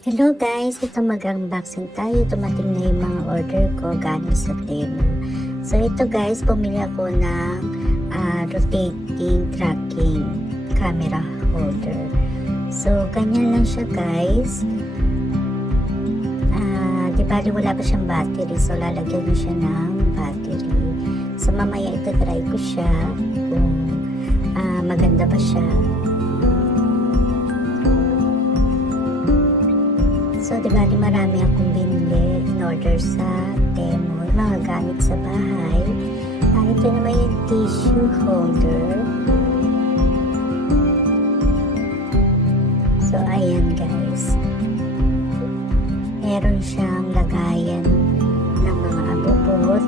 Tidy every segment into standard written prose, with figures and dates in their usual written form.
Hello guys, ito mag-unboxing tayo. Dumating na yung mga order ko galing sa Temu. So ito guys, bumili ako ng rotating tracking camera holder. So ganyan lang siya guys. Di bali wala pa siyang battery, so lalagyan mo siya ng battery. So mamaya ita-try ko siya kung maganda ba siya. So, diba, marami akong binili in order sa Temu, mga gamit sa bahay. Ito naman yung tissue holder. So, ayan guys. Meron siyang lagayan ng mga abubot.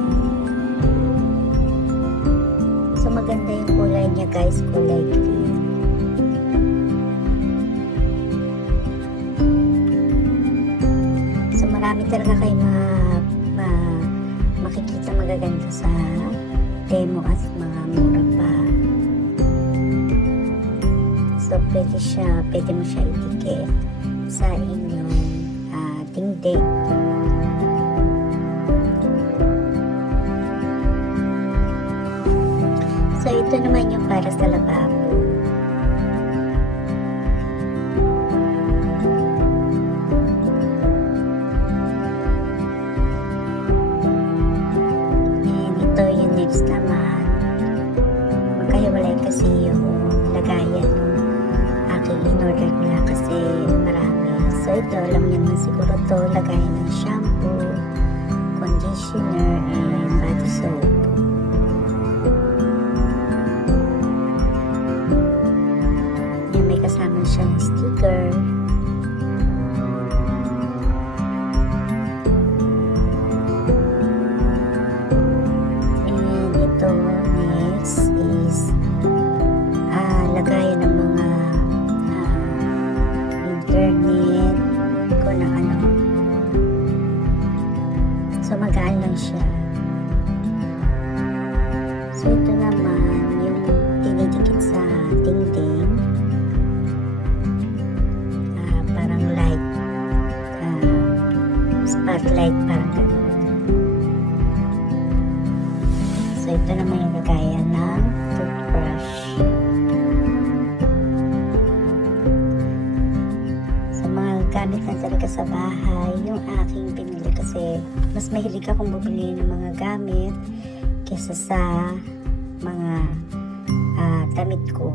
So, maganda yung kulay niya guys, kulay green. Marami talaga kayo makikita magaganda sa Temu at mga mura pa. So, pwede mo siya itikit sa inyong dingding. So, ito naman yung para sa lababo. Next naman, magkahiwalay kasi yung lagayan ng aking in-order niya kasi marami. So ito, alam niyo naman siguro to, lagayan ng shampoo, conditioner, and body soap. Yan, may kasama siyang sticker. Next is lagayan ng mga internet kung na ano. So magaan lang siya. So ito naman yung tinidikit sa dingding, parang light, spotlight, parang gano'n. So, ito naman yung lagayan ng toothbrush. So, mga gamit na talaga sa bahay, yung aking binili kasi mas mahilig akong bumili ng mga gamit kesa sa mga damit ko.